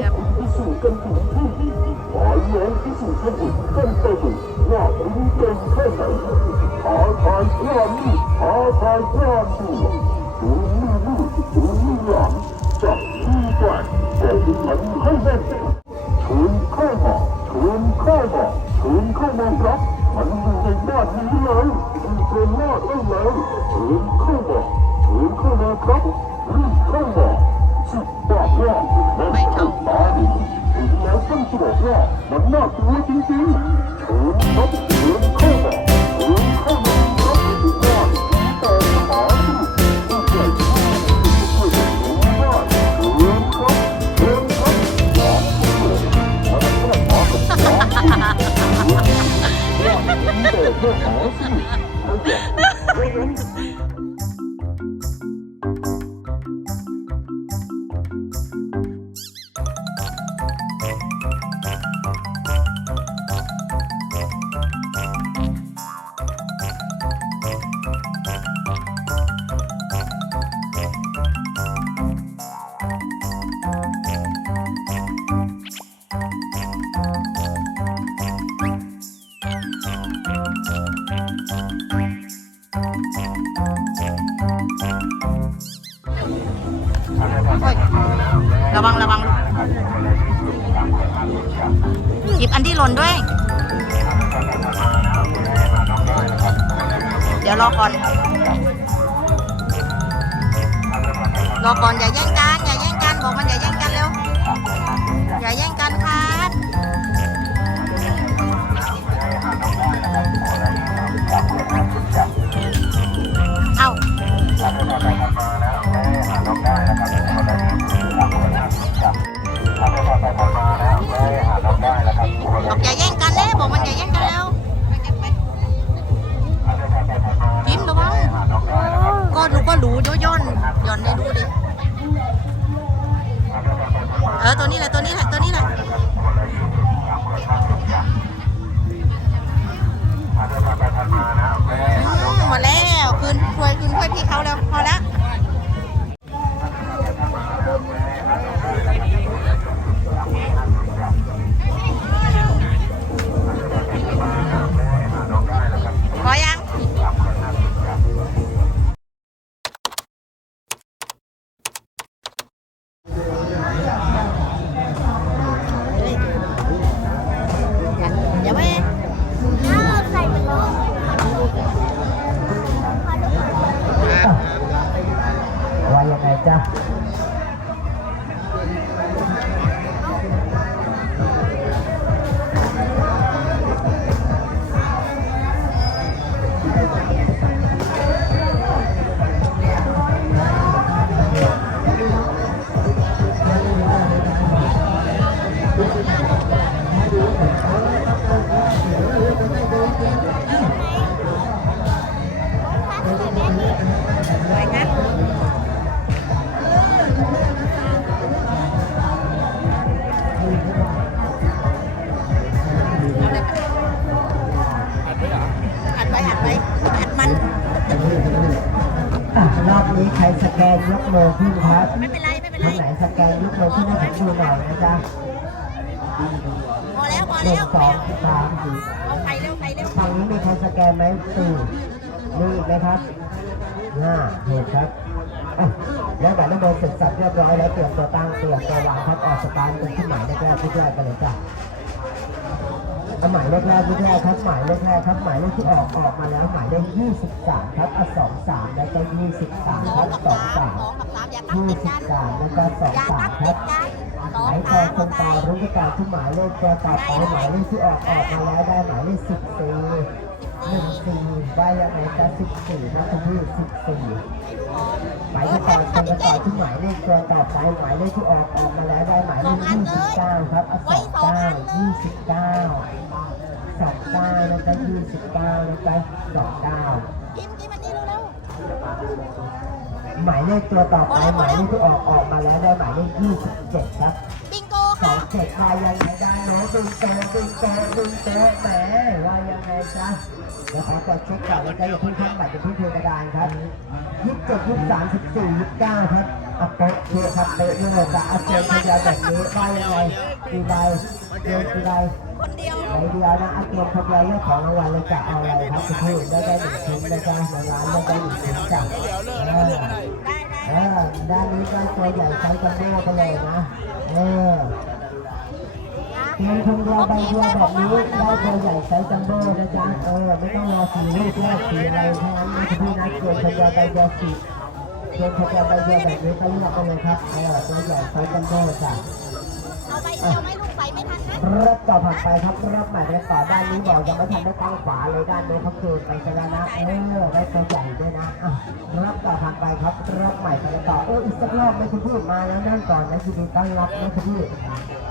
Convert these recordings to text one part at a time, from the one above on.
เข้าแล้วนะครับตอนนี้ครับพิสูจน์กันถึงที่ขอลองพิสูจน์กันอีกกันไปดูว่าคุณเก่งแค่ไหนท้าทายกล้ามนี่ท้าทายกล้ามดูดูนี่นี่ดูนี่หลังจับที่กว่งแต่ที่มันให้แน่ชวนเข้ามาชวนเข้ามาชวนเข้ามาครับมันอยู่ในบ้านนี้เลยมีเทรนเนอร์ได้เลยชวนเข้ามาชวนเข้ามาครับ ต้องจะบอกว่ามันน่ากลัวจริงๆชวนครับชวนเข้ามาชวนเข้ามาครับที่บ้านผีแต่หมาดูผู้ใหญ่ที่ช่วยกันดูบ้านชวนครับชวนครับอยากเกิดมันก็หมากับหมาดูว่าผีแต่หมาสิไม่อย หยิบอันที่หล่นด้วย เดี๋ยวรอก่อน รอก่อนอย่าแย่งกันอย่าแย่งกันบอกมันอย่าแย่งกันเร็ว อย่าแย่งกันครับเอา บอกอย่าแย่งกันแล้วบอกมันอย่าแย่งกันแล้วกินระวังก็ดูก็รู้ย้อนย้อนย้อนได้ดูดิ กนยกมือขึ้นครับไม่เป็นไรไม่เป็นไรท่านไหนสแกนยกมือขึ้นให้ผมดูหน่อยนะจ๊ะพอแล้วพอหนึ่แล้งวสองสามสี่เอาไข่เร็วไข่เร็วฝั่งนี้มีใครสแกนไหมสี่มีอีกไหมครับห้าหตุครับอะแล้วบัตรน้ำมเสร็จสับเรียบร้อยแล้วเตรียมตัวตั้งเตรียมตัววางครับออกสตาร์ทเป็นที่หมายแรกๆที่แรกกันเลยจ้ะ เอาหมายเลขแรกที่แรกครับหมายเลขแรกครับหมายเลขที่ออกออกมาแล้วหมายเลข23ครับอะ23แล้วก็23สคอรังบกับสาม23สองกับสามอย่าทับยี่ติดสิบกันสามแล้วก็สองอย่าสาทัมบคติรับ ดกันสองหมายสาคมคนตารู้ที่การที่หมายเลขตัวต่อไปหมายเลขที่ออกออกมาแล้วได้หมายเลขสิบสี่หนึ่งสี่ได้ยังไงจะสิบสี่นะคุณพี่สิบสี่หมายที่ต่อคนต่อที่หมายเลขตัวต่อไปหมายเลขที่ออกออกมาแล้วได้หมายเลขยี่สิบเก้าครับอสองเก้ายี่สิบเก้า ก้าแล้วก็ยี่สิบเก้าแล้วก็สองเก้ากินกินมันนี่เร็วหมายเลขตัวต่อไปหมายเลขที่ออกออกมาแล้วได้หมายเลขยี่สิบเจ็ดครับๆบิงโกสอค่ะงเจ็ดว่ายังไงได้เนาะดึงโตะดึงโตะดึงโตะแหมว่ายังไงจ๊ะเดี๋ยวขอตรวจเช็คก่อนแล้วก็อย่าเพิ่งทำบัตรอย่าเพิ่งเทกระดานครับยี่สิบเจ็ดยี่สิบสามสิบสี่ยี่สิบเก้าครับอะเป๊ะเชื่อครับเป๊ะเลยจะอาเจียนพยาแบบนี้ได้ยังไงกี่ใบเกินกี่ใบคนเดียว ใบเดียวนะอาเจียนพยาเรื่องของรางวัลเลยจะเอาอะไรครับคุณพี่ได้ได้หนึ่งชิ้นนะจ๊ะในร้านได้ได้หนึ่งชิ้นจ้ะเออได้ได้อด้านนี้ก็ตัวใหญ่ไซส์จัมโบ้ไปเลยนะเออเพียงคนเดียวใบเดียวแบบนี้ได้ตัวใหญ่ไซส์จัมโบ้นะจ๊ะเออไม่ต้องรอสี่ลูกแรกสี่อะไรทั้งนั้นนะคุณพี่นะเพียงคนเดียวใบเดียวสี่เพียงคนเดียวใบเดียวแบบนี้ก็เลือกไปเลยครับเออตัวใหญ่ไซส์จัมโบ้จ้ะเอาใบเดียวไหม่ลูก รอบต่อผ่านไปครับรอบใหม่ในต่อด้านนี้บอกยังไม่ทันได้ตั้งขวาเลยด้านโน้นเขาเกินไปซะแล้วนะเออได้ตัวใหญ่ด้วยนะอะรอบต่อผ่านไปครับรอบใหม่ไปต่อเอออีกสักรอบไหม่คุณพี่มาแล้วนั่งก่อนนะยินดีต้อนรับนะคุณพี่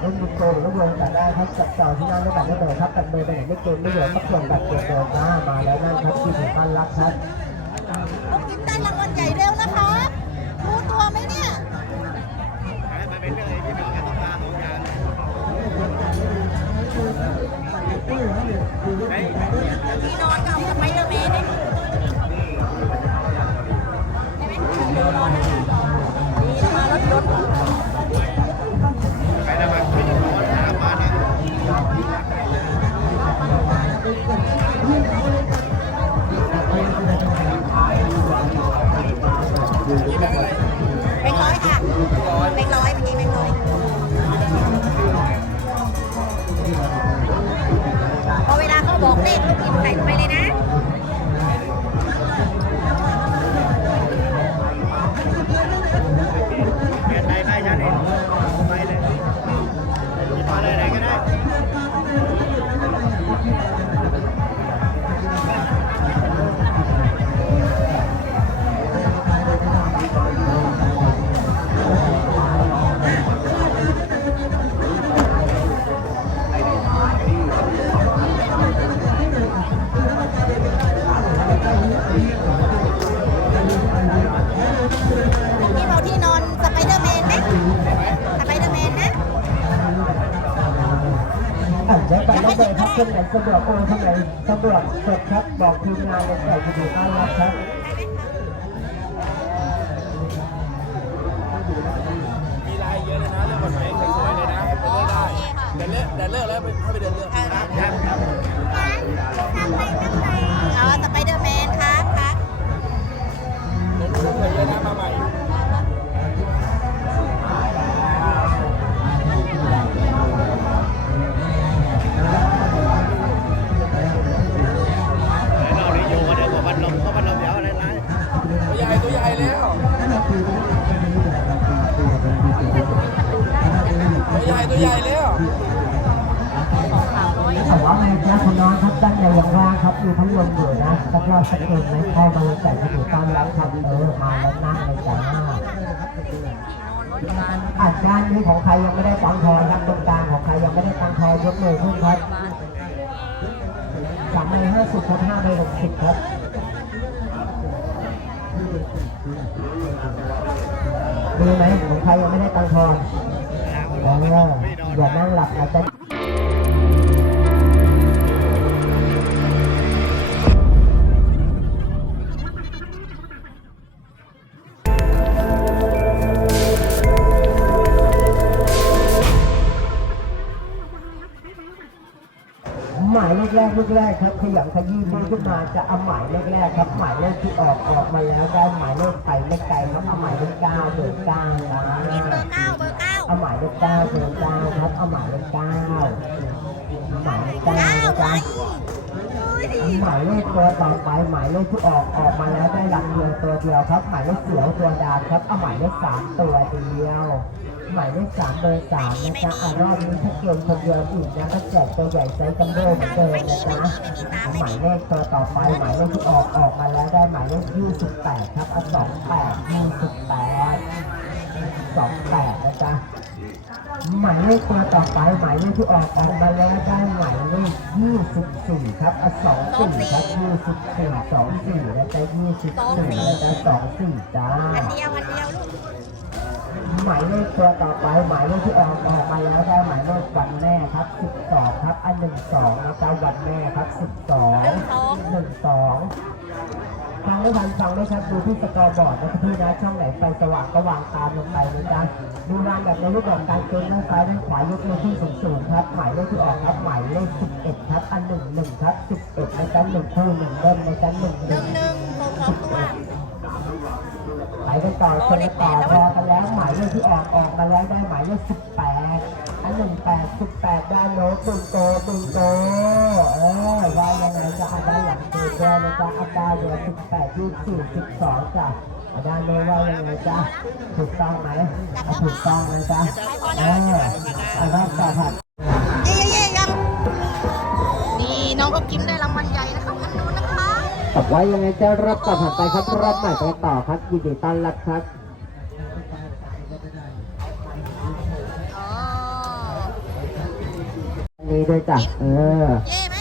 เล่นบุกโกหรือว่าวงแต่ได้ครับจับต่อที่นั่งได้แบบไม่เดินครับตัดเบอร์ไปไหนไม่เกินไม่เหลือมาเปลี่ยนแบบเปลี่ยนเดินมามาแล้วนั่นครับยินดีต้อนรับครับ right? เด็กลูกกินไข่ไปเลยนะ ครับเครื่องไหนสะดวกโอนเครื่องไหนสะดวกกดครับบอกทีมงานเลยใส่ยินดีต้อนรับครับมีลายเยอะเลยนะเรื่องกฎหมายสวยๆเลยนะไปเลือกได้แต่เลิกแต่เลิกแล้วไปให้ไปเดินเลือก รันในยังว่างครับมีพัดลมอยู่นะสักรอบสักเกมไหมเข้ามาเลยใส่ยินดีต้อนรับครับเออมาแล้วนั่งเลยจ้าอาจารย์นี้ของใครยังไม่ได้ตังทอนครับตรงกลางของใครยังไม่ได้ตังทอนยกมือขึ้นครับสามใบห้าสิบครับห้าใบหกสิบครับมีไหมของใครยังไม่ได้ตังทอนเอออย่านั่งหลับนะจ๊ะ หมายเลขแรกเลขแรกครับขยันขยี้มือขึ้นมาจะเอาหมายเลขแรกครับหมายเลขที่ออกออกมาแล้วได้หมายเลขไปเลขไกลครับเอาหมายเลขเก้าเบอร์เก้านะเบอร์เก้าเบอร์เก้าเอาหมายเลขเก้าเบอร์เก้าครับเอาหมายเลขเก้าเอาหมายเลขเก้าเก้านะไว้จ๊ะ หมายเลขตัวต่อไปหมายเลขที่ออกออกมาแล้วได้หลักเดียวตัวเดียวครับ หมายเลขเสือตัวดาวครับเอาหมายเลขสามตัวเดียว หมายเลขสามเบอร์สามนะจ๊ะอะรอบนี้ถ้าเกินคนเดียวอีกนะก็แจกตัวใหญ่ไซส์จัมโบ้เหมือนเดิมนะจ๊ะหมายเลขตัวต่อไปหมายเลขที่ออกออกมาแล้วได้หมายเลขยี่สิบแปดครับเอาสองแปดยี่สิบแปดสองแปดนะจ๊ะ หมายเลขตัวต่อไปหมายเลขที่ออกออกมาแล้วได้หมายเลข24 ครับอะ24ครับ24 24แล้วจะ24แล้วจะ24จ้าอันเดียวอันเดียวลูกหมายเลขตัวต่อไปหมายเลขที่ออกออกมาแล้วได้หมายเลขวันแม่ครับ 12 ครับอัน12นะจ๊ะวันแม่ครับ 12 12 ฟังไม่ทันฟังไม่ชัดดูที่สกอร์บอร์ดนะครับพี่นะช่องไหนไฟสว่างก็วางตามลงไปนะจ๊ะดูรางแบบในรูปแบบการเกินด้านซ้ายด้านขวายกมือขึ้นสูงๆครับหมายเลขที่ออกครับหมายเลข11ครับอันหนึ่งหนึ่งครับ11ในการหนึ่งคู่หนึ่งเบิ้ลในการหนึ่งหนึ่นึ่งหนึ่งหกสองตัวไปกันต่อชนกันต่อพอกันแล้วหมายเลขที่ออกออกมาแล้วได้หมายเลขสิบแปด อันหนึ่งแปดสิบแปดได้โน้ตดึงโตดึงโตเออว่ายังไงจะเอาด้านหลังดูด้วยนะจ๊ะอาการเหลือสิบแปดยี่สิบสิบสองจ้ะอาจารย์โน้ตว่ายังไงจ๊ะถูกต้องไหมถูกต้องนะจ๊ะเออเอาละต่อผัดเย่เย่ยังนี่น้องก็กิมได้รางวัลใหญ่นะคะคันนู้นนะคะตกไว้ยังไงจะรับต่อผัดไปครับรอบใหม่ไปต่อครับยินดีต้อนรับครับ นี่ด้วยจ้ะ เออ เย่ไหม